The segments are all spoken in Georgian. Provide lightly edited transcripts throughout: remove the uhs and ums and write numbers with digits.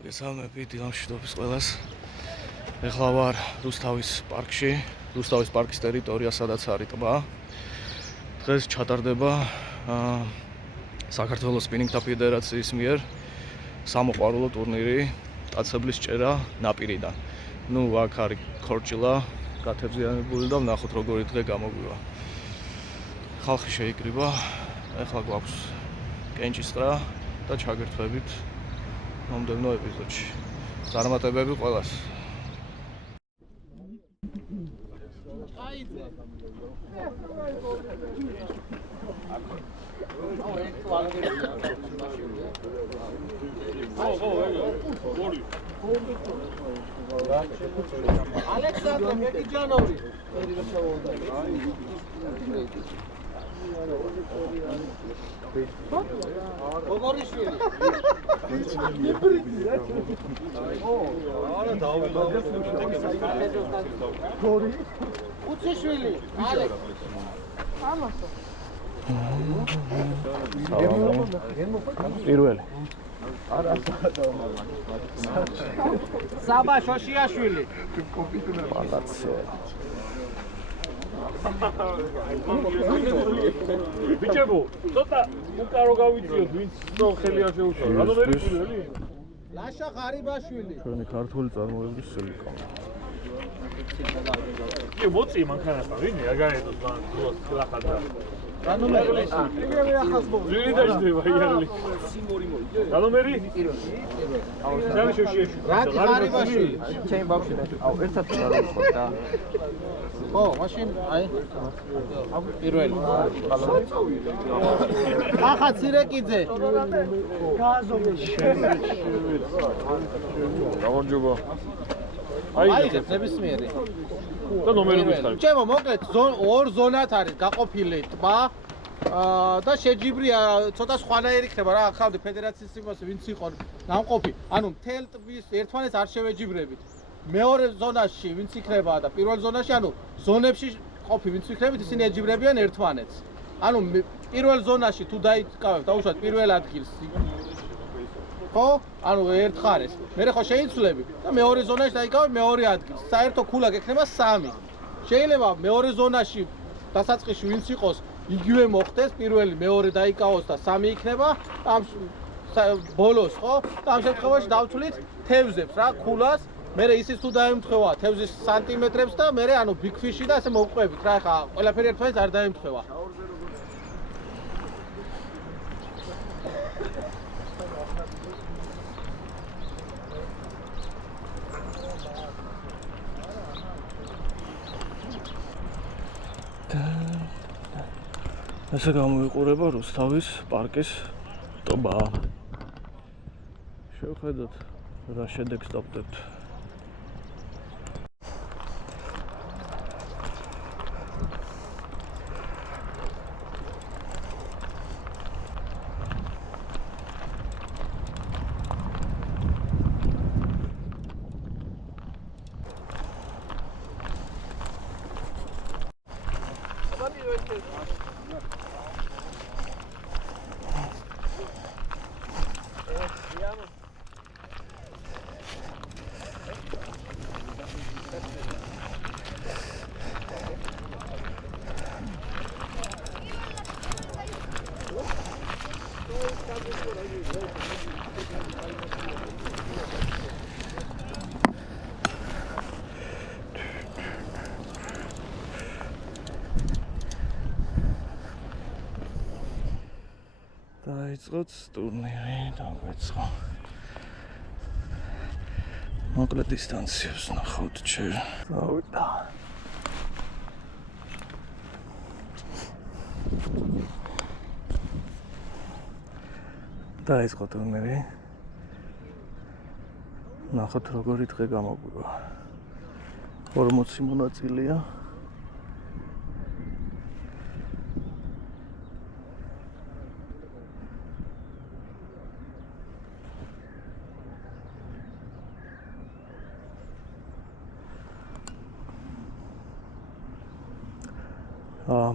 მოგესალმებით, დილამშვიდობის ყველას. ეხლა ვარ რუსთავის პარკში, რუსთავის პარკის ტერიტორია, სადაც არის ტბა. დღეს ჩატარდება საქართველოს სპინინგთა ფედერაციის მიერ სამოყვარულო ტურნირი კაცებლის ჭერა ნაპირიდან. ნუ აქ არის ქორჭილა, გათებზიანებული და ვნახოთ როგორი დღე გამოგვივა. ხალხი შეიკრიბა, ეხლა გვაქვს კენჭისყრა და ჩაგერთვებით მომდევნო ეპიზოდში. წარმატებები ყველას. Alexander Mekijanovi. Gogorishvili. Utsishvili. Alex. პირველი. Saba Shoshiashvili. პალაცე. ბიჭებო, ცოტა უკარო გავიწიოთ, ვინც ხელი არ შეუშვა. რატომ ვერ პირველი? Lasha Gharibashvili. ჩვენი ქართული წარმოების სილიკონი. კი, მოწი მანქანასთან, ვინმე არ გაედოს მან დროს ხლახადა. Ranumeri. Იგივე ახალბო. ძველი დაждდება იარლი. რანომერი? ძალი შოშიაშვილი. Rati Gharibashvili. ჩემი ბავშვი და აუ ერთად არ ვიყო და ხო, მაშინ აი პირველი. ახა ცირეკიძე. გამარჯობა. აიღეთ ნებისმიერი. და ნომერი მიხარ. ჩემო მოკლედ ორ ზონად არის გაყოფილი ტბა და შეჯიბრია ცოტა სხვანაირი ხდება რა ახალ ფედერაციის იმას ვინც იყო ნამყოფი. ანუ მთელ ტბის ერთმანეთს არ შევეჯიბრებით. მეორე ზონაში ვინც იქნება და პირველ ზონაში ანუ ზონებში ყოფი ვინც იქნებით ისინი ეჯიბრებიან ერთმანეთს. ანუ პირველ ზონაში თუ დაიკავებთ აუშვათ პირველ ადგილს ხო? ანუ ერთ ხარეს. მე ხო შეიცვლები და მეორე ზონაში დაიკავებ მეორე ადგილს. საერთო ქულა გექნება 3. შეიძლება მეორე ზონაში დასაწყისში ვინც იყოს იგივე მოხდეს, პირველი მეორე დაიკავოს და 3 იქნება. ამ ბოლოს ხო? და ამ შემთხვევაში დავთვლით თევზებს რა, ქულას. მე ისიც თუ დაემთხვევა თევზის სანტიმეტრებს და მე ანუ ბიგფიში და ასე მოვყვებით რა, ხა ყველაფერი ერთმანეთს არ დაემთხვევა. ესე გამოიყურება რუსთავის პარკის ტბა. შევხედოთ რა შედეგს დავდებთ. დაიწყოთ ტურნირი, დაგვეწყო. მოკლე დისტანციებს ნახავთ ჯერ. დავიდა. დაიწყო ტურნირი. ნახოთ როგორი დღე გამოგვივა. 40 მონაწილეა.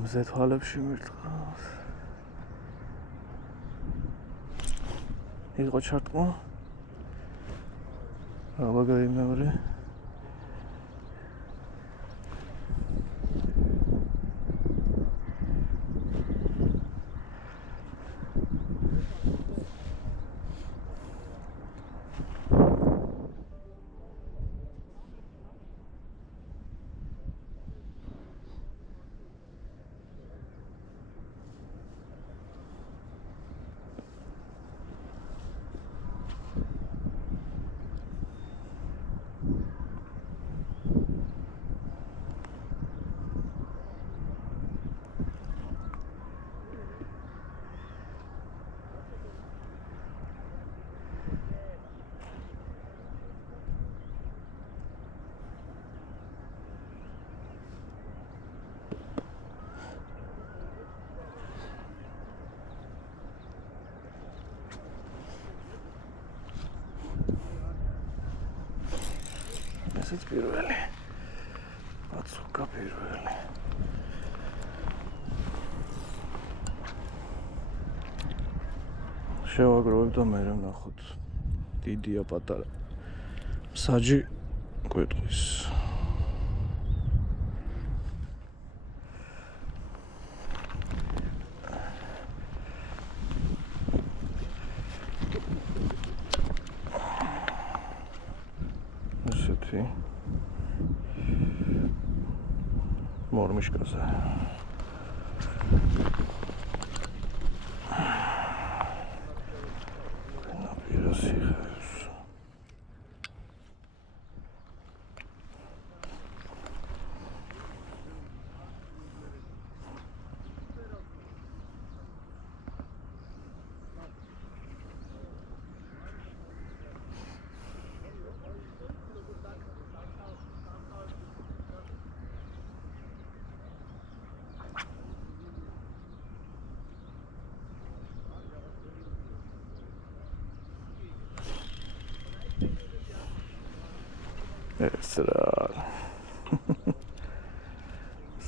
მზე თვალებში მირტყავს. იყო ჩარტყმა. აბა გაიმეორე. ესეც პირველი. აცუკა პირველი. შევაგროვებ და მე ვნახოთ. დიდია პატარა. საჯი კვეთყის. ესეთი მორმიშკაზე ნაპირას იხევს ეს რა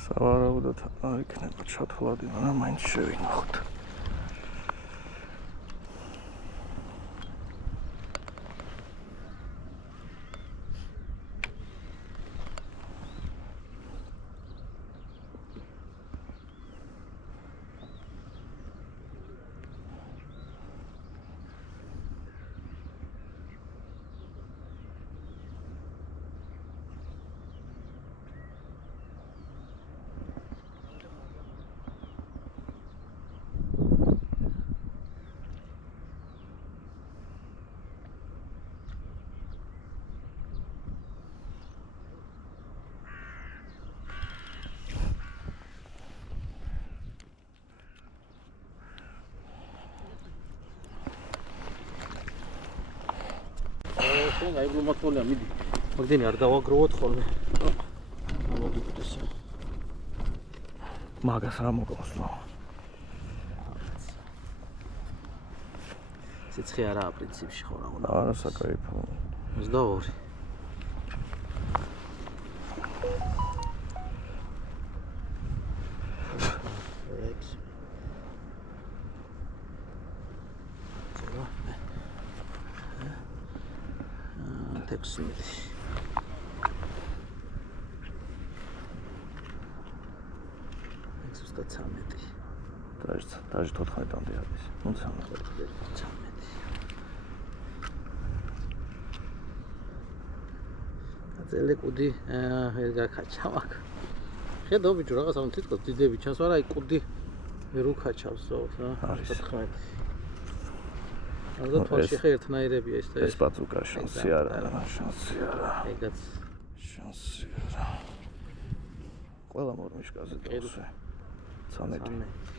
სავარაუდოდ არ იქნება ჩათვლადი, მაგრამ მაინც შევინახოთ. აი გლომატოლია მიდი. მაგდენი არ დავაგროვოთ ხოლმე. ამოგიგდეს. მაგას რა მოგავს ნო? სიცხე არაა პრინციპში ხო რა უნდა. არა საკაიფო. 22. დაჟე 14-მდე არის. ნუ 13. აწელე კუდი ვერ გაკაჩა მაგ. ხედავ ბიჭო რაღაცა რომ თითქოს დიდები ჩანს, არა აი კუდი ვერ უკაჩავს ზოგს რა. 14. ალბათ თვალში ხე ერთნაირებია ეს და ეს პაწუკა შანსი არა, შანსი არა. ეგაც შანსი არა. ყველა მორმიშკაზე დავსვე. 13.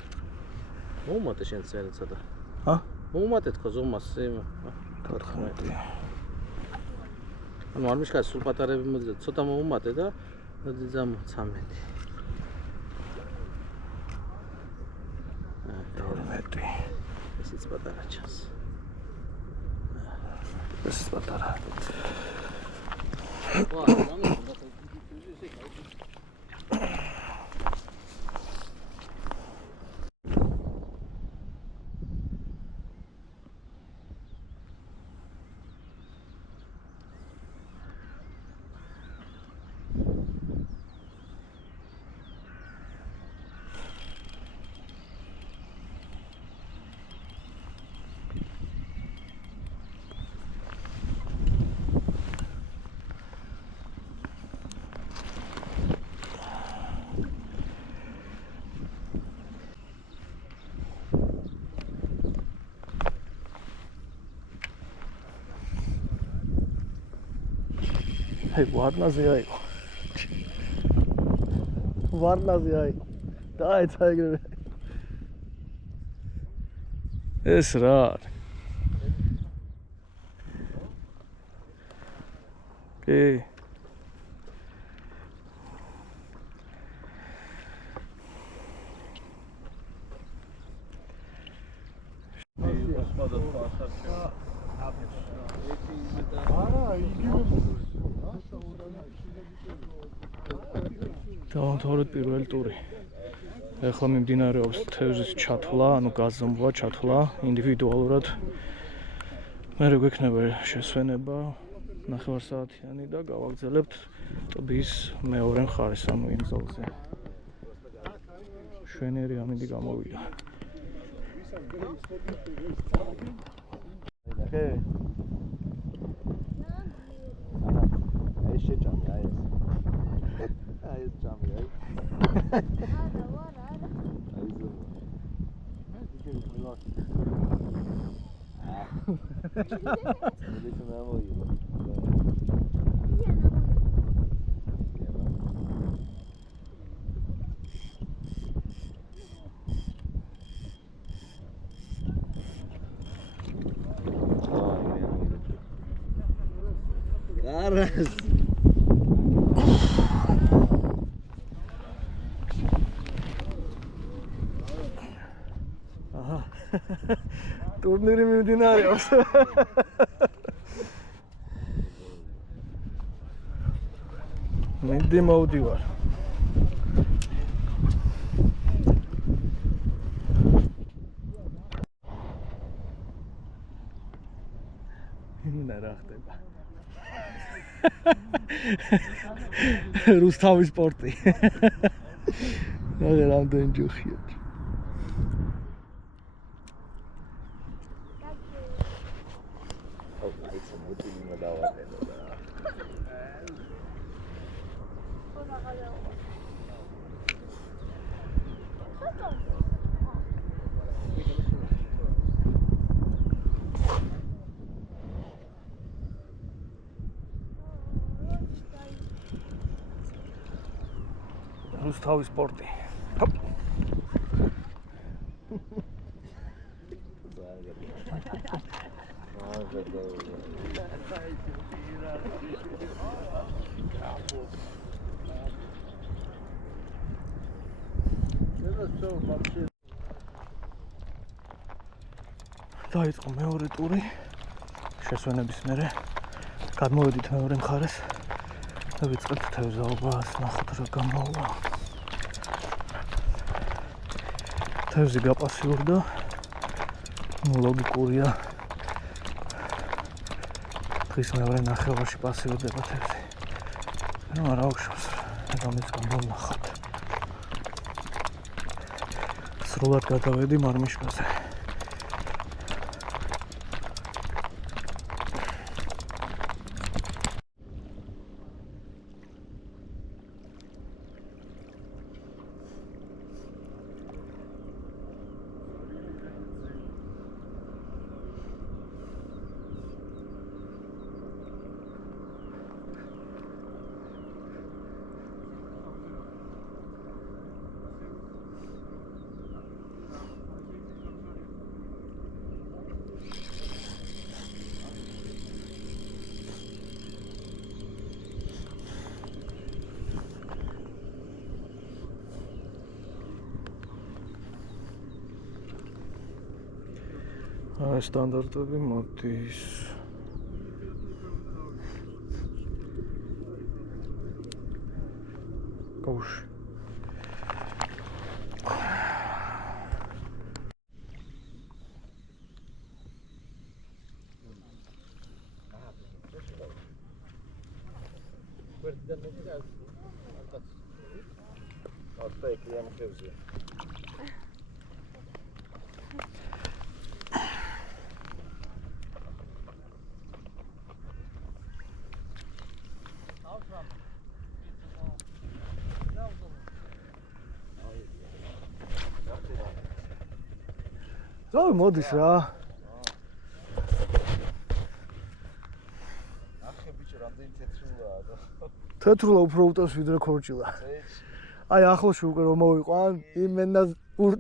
მოუმატე შენ წერეცა და. ჰა? მოუმატე თქო ზომას იმ 14. ანუ მორმიშკას სულ პატარები მოძდა, ცოტა მოუმატე და ძამ 13. 12. ესეც პატარა ჩანს. ეს პატარა. ვა, მამა, ვარნაზე აიყო. ვარნაზე აიყო. დაეცა ეგრევე. ეს რა არის? კი. დავამთავრეთ პირველი ტური. ეხლა მიმდინარეობს თევზის ჩათვლა, ანუ გაზომვა, ჩათვლა ინდივიდუალურად. მერე გვექნება შესვენება 9 საათიანი და გავაგრძელებთ ტბის მეორე მხარეს, ანუ იმ ზოლზე. შვენიერი ამინდი გამოვიდა. ეს შეჭამი, აი ეს. აი ეს ჭამი, აი. აი ზო. მე დიდი მილაკი. მე თვითონ ამოიღო. Garras. აჰა. ტურნირი მიმდინარეობს. მინდი მოვდივარ. ინა რა ხდება? რუსთავის სპორტი. აგერ ამდენ ჯოხია. რუსთავის სპორტი. ჰოპ. დაიწყო მეორე ტური. შესვენების მერე გადმოვედით მეორე მხარეს და ვიწყებთ თევზაობას, ნახოთ რა გამოვა. თევზი გაპასიურდა. ლოგიკურია. დღის მეორე ნახევარში პასიურდება თევზი. რა აუშვას, რომელიც გამოვნახოთ. სრულად გადავედი მარმიშკაზე. სტანდარტები მოდის. კოუში. გვერდიდან მოგიდა ატა ეკრიანი ხევზია. ზოგი მოდის რა. ახები ბიჭო, რამდენი თეთრულაა და. თეთრულა უფრო უტევს ვიდრე ქორჭილა. აი ახლოში უკვე რომ მოვიყვან, იმენ და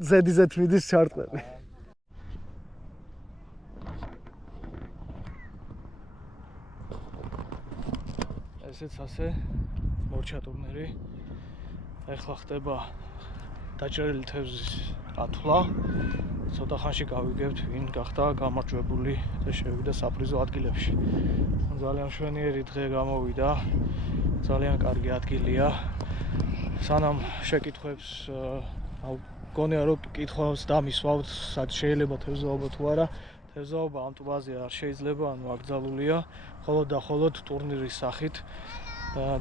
ზედიზეთ მიდის ჩარტყები. ესეც ასე მორჩა ტურნირი. ეხლა ხდება დაჭერილი თევზის ათვლა. ცოტა ხანში გავიგებთ ვინ გახდა გამარჯვებული და შევიდა საპრიზო ადგილებში. ძალიან მშვენიერი დღე გამოვიდა. ძალიან კარგი ადგილია. სანამ შეკითხვებს გონია რომ კითხვას დამისვავთ, სად შეიძლება თევზაობა თუ არა. თევზაობა ამ ტბაზე არ შეიძლება, ანუ აკრძალულია, მხოლოდ და მხოლოდ ტურნირის სახით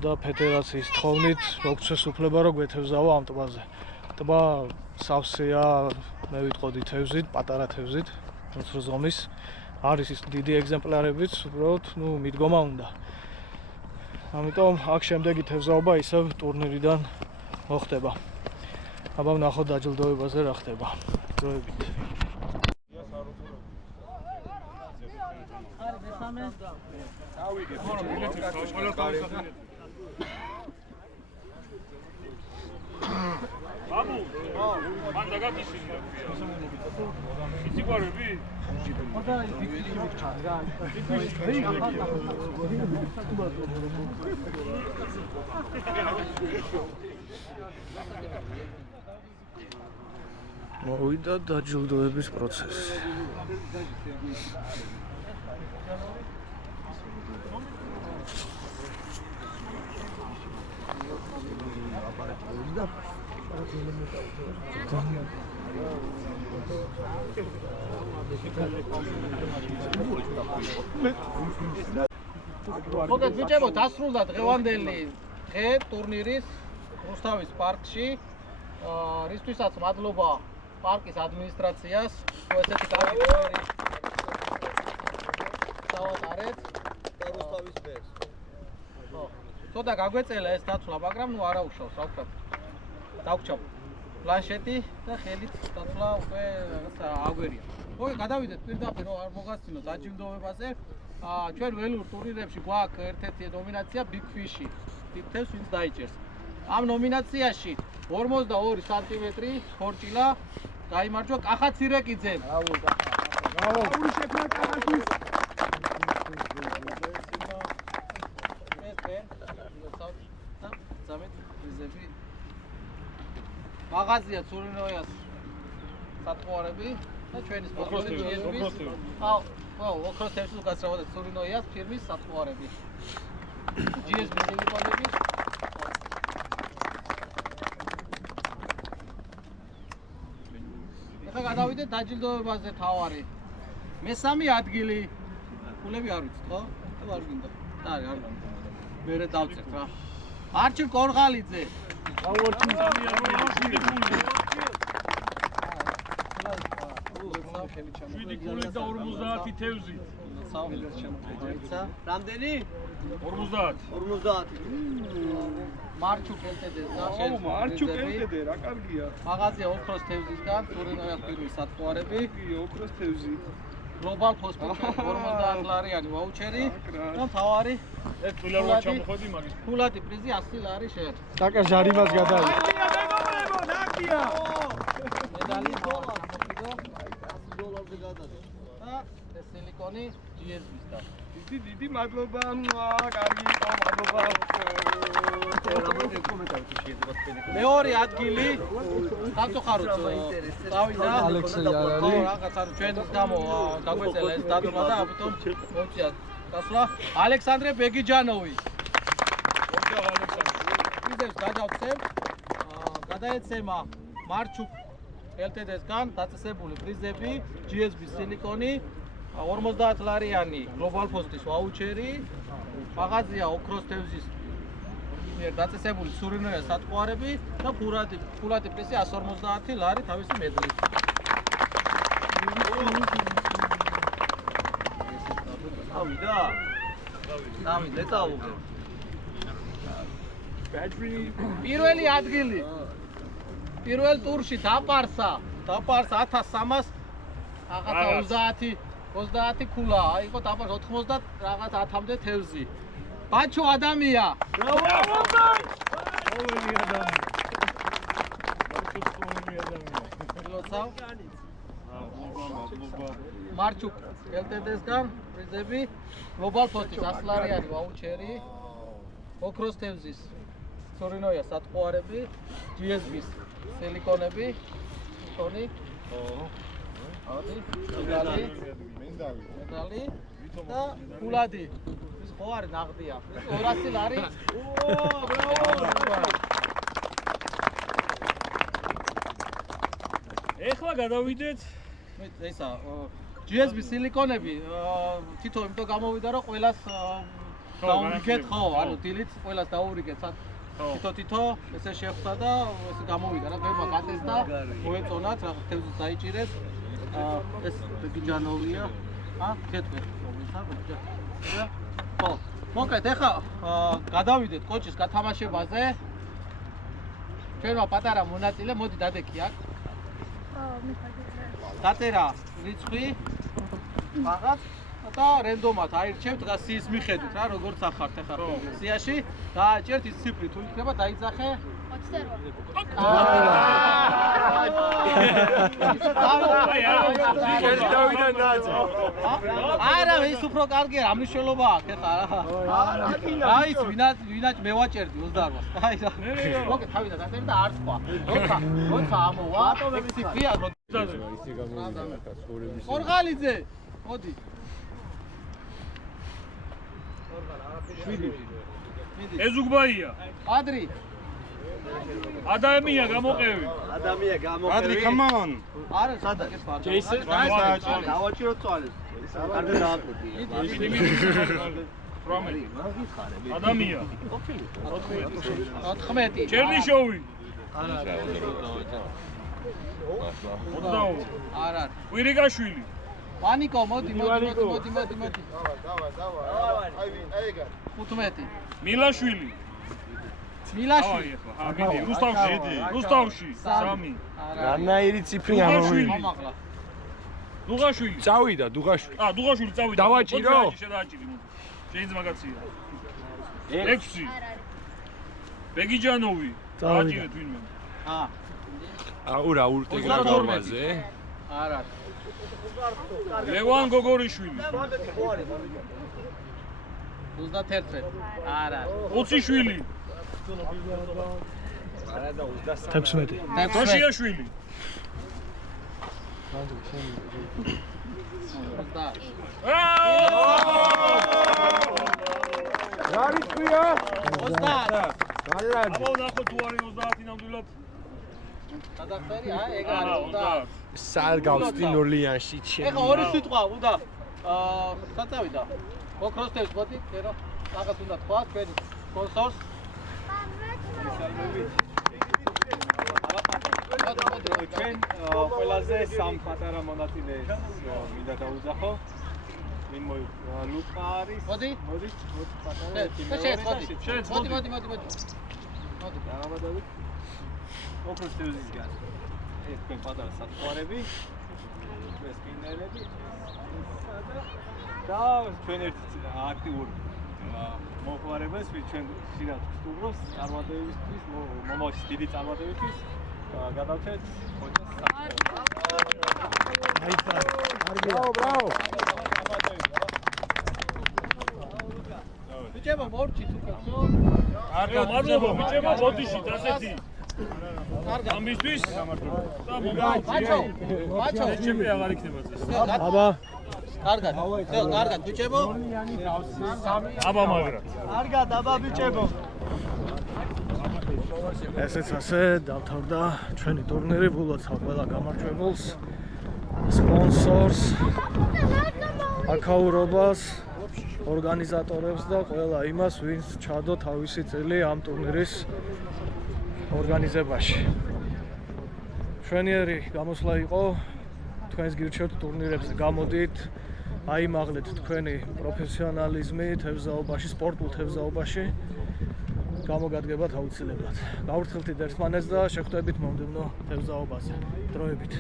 და ფედერაციის თხოვნით მოგცეს უფლება რომ გვეთევზაო ამ ტბაზე. ტბა სავსეა, მე ვიტყოდი თევზით, პატარა თევზით, უცრო ზომის. არის ის დიდი ეგზემპლარებიც, უბრალოდ, მიდგომა უნდა. ამიტომ აქ შემდეგი თევზაობა ისევ ტურნირიდან მოხდება. აბა ვნახოთ დაჯილდოებაზე რა ხდება. დროებით. ბაბუ, მან დაგაგისინე. იცი გვარები? მოვიდა დაჯილდოების პროცესი. მოგეთ ბიჭებო, დასრულდა დღევანდელი დღე ტურნირის რუსთავის პარკში. რისთვისაც მადლობა პარკის ადმინისტრაციას, რომ ესეთი კარგი ტურნირი დავატარეთ და რუსთავის მერს. ხო. ცოტა გაგვეწელა ეს დაცვა, მაგრამ არა უშავს, რა ვქოთ. დავქჩა პლანშეტი და ხელით დაცვა უკვე რაღაცა აგვერია. მოგე გადავიდეთ პირდაპირ რომ არ მოგასწინოთ დაჯილდოებაზე. ჩვენ ველურ ტურნირებში გვაქვს ერთ-ერთი ნომინაცია Big Fish-ი. Big Fish ვინც დაიჭერს. ამ ნომინაციაში 42 სანტიმეტრი ხორჭილა გაიმარჯვა კახა ცირეკიძემ. ბრავო კახა. ბრავო. ორი შექმნა კახაშვილს. მაღაზია ცურინოიას სათხოვარები და ჩვენი სპონსორი GSB-ის. ოქროს თევზის უკაცრავად ცურინოიას ფირმის სათხოვარები. GSB სილიკონები. ეხლა გადავიდეთ დაჯილდოებაზე თავარი. მესამე ადგილი. ფულები არ ვიცით, ხო? არ გინდა. არ გინდა. მერე დავწერთ რა. არჩილ კორღალიძე. შვიდი გოლი და 50 თევზი. რამდენი? 50. 50. მარჩუკ ელტედეს და მარჩუკ ელტედე რა კარგია. მაღაზია ოქროს თევზისგან, თურინოიას ფირმის სათხოვარები. ოქროს თევზი. გლობალ ჰოსპიტალ 50 ლარიანი ვაუჩერი და თავარი ეს პილარვა ჩამოხვედი მაგის. ფულადი პრიზი 100 ლარი შეერთ. დაკა ჟარიმას გადაიღო. მეგობრებო, ნაკია. მედალი $100 გადადა. და ეს სილიკონი GSB-სთან. დიდი მადლობა, კარგი იყო, მადლობა. მეორე ადგილი გაწუხაროთ წავიდა ალექსეი არ არის. რაღაცა ჩვენის გამო დაგვეწელა ეს დათვლა და ამიტომ მოვწია დასვლა ალექსანდრე ბეგიჯანოვი. ოქრა ალექსანდრე. ისევ გადავცემ გადაეცემა მარჩუკ ელტედესგან დაწესებული პრიზები GSB სილიკონი 50 ლარიანი გლობალ ფოსტის ვაუჩერი მაღაზია ოქროს თევზის მიერ დაწესებული სურინოიას სათხოვარები და ფულადი პრიზი 150 ლარი თავისი მედლით. ავიდა? დავიდე წავუღე. პირველი ადგილი. პირველ ტურში დაპარსა 1300 რაღაცა 30 ქულა, იყო დაპარსა 90 რაღაც 10-მდე თევზი. ბაჩო ადამია. მარჩუკ ელტედესგან პრიზები გლობალ ფოსტის 100 ლარიანი ვაუჩერი ოქროს თევზის სორინოია სატყუარები GSB-ს სილიკონები ტონი მედალი და ფულადი ის ხო არის ნაღდია 200 ლარი ეხლა გადავიდეთ ესა GSB სილიკონები თითო იმიტომ გამოვიდა რომ ყველას დაურიგეთ ხო ანუ დილით ყველას დაურიგეთ თითო ესე შეხვდა და ესე გამოვიდა რა ბებმა გატესტა მოეწონათ რა თევზს დაიჭირეს ეს ბიჯანოვია კეთვე ხო მოკეთ ეხლა გადავიდეთ კოჭის გათამაშებაზე ჩვენმა პატარა მონაწილე მოდი დადექი აქ დაწერა რიცხვი რაღაც და რენდომად აირჩევთ და სიის მიხედვით რა როგორც ახართ ახლა სიაში დააჭერთ ის ციფრი თუ იქნება დაიძახე 28 არა ის უფრო კარგია რა მნიშვნელობა აქვს ახლა აი ვინაც მე ვაჭერდი 28-ს აი რა მოკეთ თავიდან დაწერა და არ თქვა როცა ამოვა ეს ციფრია ორღალიძე მოდი ეზუგბაია ადრი ადამია გამოყევი ადრი come on არა სადაკეთ ფარდა ჯეისონ დავაჭიროთ წვალეს კარგი დააკვირდი ადამია 14 ჩერნიშოვი არა კვირიკაშვილი პანიკო მოდი დავაი 15 მილაშვილი მილაში მიდი რუსთავში 3 რანაირი ციფრი ამოვიდა ამაღლა დუღაშვილი წავიდა დუღაშვილი დუღაშვილი წავიდა დავაჭირო? შედააჭირი შეიძლება მაგაცია 6 ბეგიჯანოვი დააჭირეთ ვინმე აურა ურტეგა გორმაზე არა ლევან გოგორიშვილი 31 არა 20 შვილი 16 თოშიაშვილი რა რიცხვია 30 აბა ნახო თუ არის 30 ნამდვილად გადახტერი ეგ არის 30 სარგავსტი ნორლიანში ეხა ორი სიტყვა უნდა საწავიდა ოქროს თევზს მოდი კერო რაღაც უნდა თქვა თქვენი სპონსორს ჩვენ ყველაზე სამ პატარა მონაწილე მინდა დაუძახო ვინ ლუკა არის მოდი პატარა მოდი დავაბადავით ოქროს თევზისგან ეს თქვენ პატარა სათვალები ეს სპინერები და ჩვენ ერთ აქტიურ მოხმარებას ჩვენ ხშირად ვსტუმრობს წარმატებისთვის მომავალში დიდი წარმატებისთვის გადავწევთ ოჯახს ბრავო ბიჭებო მორჩი თუ კაცო კარგად მადლობა ბიჭებო ბოდიში დასეთი კარგად ამისთვის და ბაჩო ჩემი აღარ იქნება წესი აბა კარგად კარგად ბიჭებო აბა მაგრა კარგად აბა ბიჭებო ესეც ასე დავთავრდა ჩვენი ტურნირი ვილოცავ ყველა გამარჯვებულს სპონსორს აქაურობას ორგანიზატორებს და ყველა იმას ვინც ჩადო თავისი წელი ამ ტურნირის ორგანიზებაში ჩვენიერი გამოსვლა იყო თქვენს გირჩევთ ტურნირებზე გამოდით აიმაღლეთ თქვენი პროფესიონალიზმი თევზაობაში სპორტულ თევზაობაში გამოგადგებათ აუცილებლად. გავვრცელდით ერთმანეთს და შეხვდებით მომდევნო თევზაობაზე. დროებით.